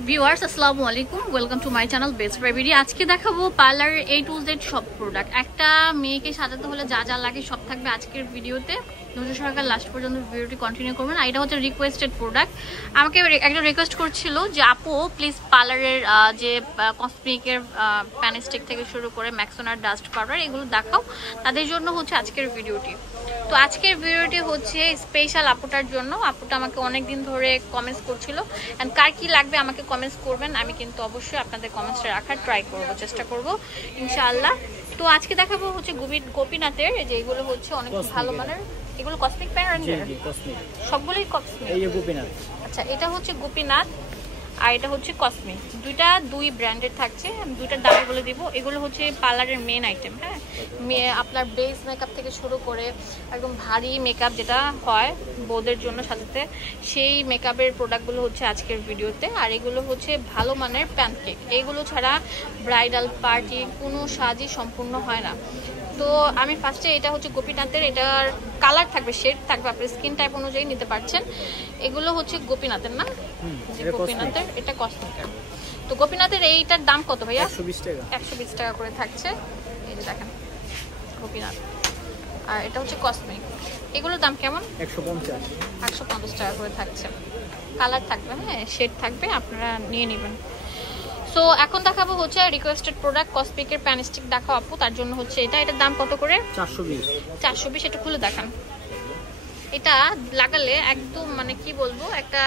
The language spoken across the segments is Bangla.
ভিউয়ার্স আসসালামু আলাইকুম, welcome to my channel best baby. আজকে দেখাবো পার্লার A to Z সব প্রোডাক্ট। একটা মেয়েকে সাজাতে হলে যা যা লাগে সব থাকবে আজকের ভিডিওতে। ধৈর্য সহকারে লাস্ট পর্যন্ত ভিডিওটি কন্টিনিউ করবেন। আর এটা হচ্ছে রিকোয়েস্টেড প্রোডাক্ট। আমাকে একটা রিকোয়েস্ট করছিল যে আপু প্লিজ পার্লারের যে কসমেটিকের প্যানেস্টিক থেকে শুরু করে ম্যাক্সোনার ডাস্ট পাউডার এগুলো দেখাও, তাদের জন্য হচ্ছে আজকের ভিডিওটি। তো আজকের ভিডিওটি হচ্ছে স্পেশাল আপুটার জন্য। আপুটা আমাকে অনেক দিন ধরে কমেন্টস করছিল, অ্যান্ড কার কি লাগবে আমাকে কমেন্টস করবেন। আমি কিন্তু অবশ্যই আপনাদের কমেন্টসটা রাখার ট্রাই করব, চেষ্টা করব ইনশাআল্লাহ। তো আজকে দেখাবো হচ্ছে গোপীনাথের, যে এগুলো হচ্ছে অনেক ভালো মানের। এগুলো কসমিক প্যান্ট, সবগুলোই কসমিক। এই গোপীনাথ, আচ্ছা এটা হচ্ছে গোপীনাথ আর এটা হচ্ছে কসমিক। দুই ব্র্যান্ডের থাকছে, দুইটার দামে বলে দিব। এগুলো হচ্ছে পার্লারের মেন আইটেম। হ্যাঁ, আপনার বেস মেকআপ থেকে শুরু করে একদম ভারী মেকআপ যেটা হয় বউদের জন্য সাজাতে, সেই মেকআপের প্রোডাক্টগুলো হচ্ছে আজকের ভিডিওতে। আর এগুলো হচ্ছে ভালো মানের প্যানকেক। এইগুলো ছাড়া ব্রাইডাল পার্টি কোনো সাজই সম্পূর্ণ হয় না। তো আমি ফার্স্টে, এটা হচ্ছে গোপীনাথের, এটার কালার থাকবে, শেড থাকবে, আপনার স্কিন টাইপ অনুযায়ী নিতে পারছেন। এগুলো হচ্ছে গোপীনাথের না, গোপীনাথের, এটা কসমেটিকের। তো গোপীনাথের এইটার দাম কত ভাইয়া? 120 টাকা করে থাকছে। এই যে দেখেন গোপীনাথ। আর এটা হচ্ছে কসমেটিক, এগুলোর দাম কেমন? 150 টাকা করে থাকছে। কালার থাকবে, হ্যাঁ শেড থাকবে, আপনারা নিয়ে নেবেন। সো এখন দেখাবো হচ্ছে রিকোয়েস্টেড প্রোডাক্ট কসমেটিকের প্যানস্টিক দেখাও আপু, তার জন্য হচ্ছে এটার দাম কত করে? 420। এটা খুলে দেখান। এটা লাগালে একদম মানে কি বলবো, একটা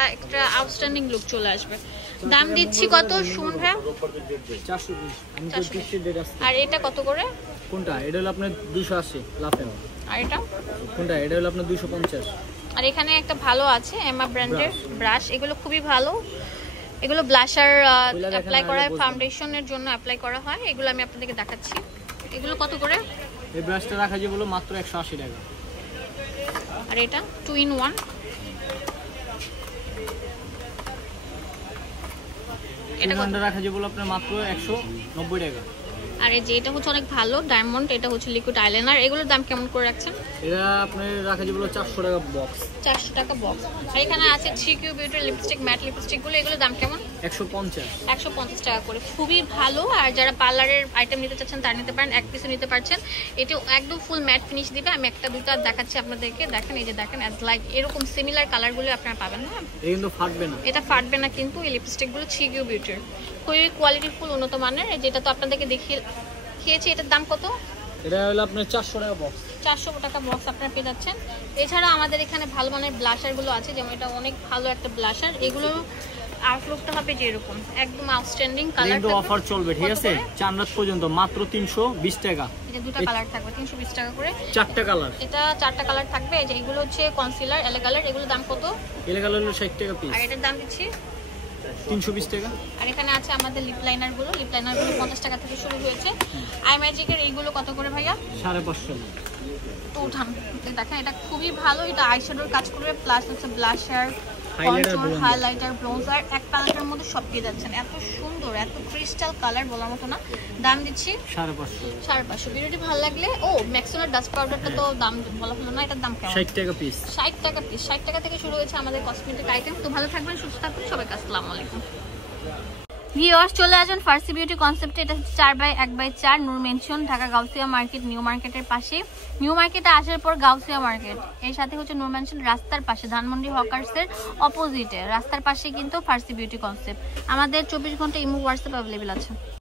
আউটস্ট্যান্ডিং লুক চলে আসবে। দাম দিচ্ছি কত শুন ভাই? 420। আর এটা কত করে? কোনটা? এটা হলো আপনার 280 লাফেন। আর এটা কোনটা? এটা হলো আপনার 250। আর এখানে একটা ভালো আছে এমা ব্র্যান্ডের ব্রাশ, এগুলো খুবই ভালো। এগুলো ব্লাশার অ্যাপ্লাই করা হয়, ফাউন্ডেশনের জন্য অ্যাপ্লাই করা হয়। এগুলো আমি আপনাদেরকে দেখাচ্ছি। এগুলো কত করে? এই ব্রাশটা রাখা যে বলো মাত্র 180 টাকা। আর এটা 2 in 1, এটা কত রাখা যে বলো আপনার মাত্র 190 টাকা। আর এই যে এটা হচ্ছে অনেক ভালো ডায়মন্ড, এটা হচ্ছে লিকুইড আইলাইনার। এগুলোর দাম কেমন করে রাখছেন? এটা আপনার রাখা যে বলো 400 টাকা বক্স। 400 টাকা বক্স। আর এখানে আছে 3Q beauty lipstick, mat lipstick গুলো, এগুলোর দাম কেমন? 150 টাকা করে। খুবই ভালো। আর যারা পার্লারের আইটেম নিতে চাচ্ছেন তারা নিতে পারেন, এক পিসও নিতে পারছেন। এটা একদম ফুল ম্যাট ফিনিশ দিবে। আমি একটা দুটো দেখাচ্ছি আপনাদেরকে, দেখেন এই যে দেখেন, অ্যাজ লাইক এরকম সিমিলার কালারগুলো আপনারা পাবেন। না এটা কিন্তু ফাটবে না, এটা ফাটবে না কিন্তু। এই লিপস্টিকগুলো 3Q বিউটির, খুবই কোয়ালিটিফুল, উন্নত মানের। যেটা তো আপনাদেরকে দেখিয়েছি। এটার দাম কত? এটা হলো আপনার 400 টাকা বক্স। 400 টাকা বক্স আপনারা পেয়ে যাচ্ছেন। এছাড়া আমাদের এখানে ভালো মানের ব্লাশারগুলো আছে, যেমন এটা অনেক ভালো একটা ব্লাশার। এগুলো আউটলুকটা হবে যে এরকম একদম আউটস্ট্যান্ডিং কালার। কিন্তু অফার চলবে, ঠিক আছে, চাঁদরাত পর্যন্ত, মাত্র 320 টাকা। এটা দুটো কালার থাকবে 320 টাকা করে, 4টা কালার। এটা 4টা কালার থাকবে। এই যে এগুলো হচ্ছে কনসিলার এলে কালার, এগুলোর দাম কত? এলে কালার হলো 60 টাকা পিস। আর এটার দাম দিচ্ছি 320 টাকা। আর এখানে আছে আমাদের লিপ লাইনারগুলো 50 টাকা থেকে শুরু হয়েছে। আই ম্যাজিকের এইগুলো কত করে ভাইয়া? 550। তো উঠান দেখেন, এটা খুবই ভালো। এটা আইশ্যাডোর কাজ করবে, প্লাস হচ্ছে ব্লাশার, কন্ট্যুর, হাইলাইটার, ব্রোঞ্জার এক প্যালেটের মধ্যে সব পেয়ে যাচ্ছেন। এত সুন্দর, এত ক্রিস্টাল কালার, বলার মতো না। দাম দিচ্ছি 550। ভিডিওটি ভালো লাগলে, ম্যাক্সোনার ডাস্ট পাউডারটা তো দাম বলা হলো না, এটার দাম কেমন? 60 টাকা পিস। 60 টাকা পিস। 60 টাকা থেকে শুরু হয়েছে আমাদের কসমেটিক আইটেম। তো ভালো থাকবেন, সুস্থ থাকবেন, সবাইকে আসসালামু আলাইকুম। ভিউয়ার্স চলে আসেন ফার্সি বিউটি কনসেপ্টে। এটা হচ্ছে 4x4 Noor mansion, Dhaka Gausia market, new মার্কেটের পাশে। নিউ মার্কেটে আসার পর গাউসিয়া মার্কেট, এর সাথে হচ্ছে নূর মেনশন রাস্তার পাশে, ধানমন্ডি হকার্সের অপোজিটে রাস্তার পাশে কিন্তু ফার্সি বিউটি কনসেপ্ট। আমাদের 24 ঘন্টা ইমো হোয়াটসঅ্যাপ অ্যাভেলেবেল আছে।